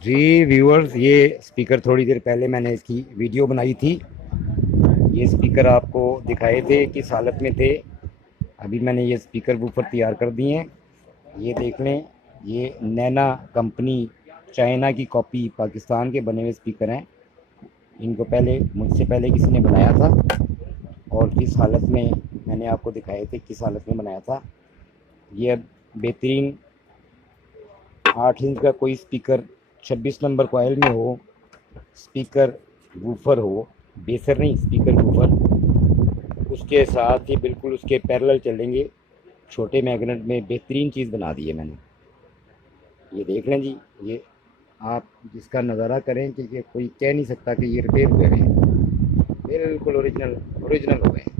जी viewers, ये speaker थोड़ी देर पहले मैंने इसकी वीडियो बनाई थी। ये स्पीकर आपको दिखाए थे किस हालत में थे। अभी मैंने ये स्पीकर वूफर तैयार कर दिए हैं। ये देख लें, ये नैना कंपनी, चाइना की कॉपी, पाकिस्तान के बने हुए स्पीकर हैं। इनको पहले मुझसे पहले किसी ने बनाया था और किस हालत में, मैंने आपको दिखाए थे किस हालत में बनाया था। ये अब बेहतरीन 8 इंच का कोई स्पीकर 26 नंबर कॉइल में हो, स्पीकर वूफर हो, बेसर नहीं स्पीकर वूफर, उसके साथ ही बिल्कुल उसके पैरेलल चलेंगे। छोटे मैग्नेट में बेहतरीन चीज़ बना दी है मैंने। ये देख लें जी, ये आप जिसका नज़ारा करें कि ये कोई कह नहीं सकता कि ये रिपेयर हुए हैं, बिल्कुल ओरिजिनल ओरिजिनल हो गए हैं।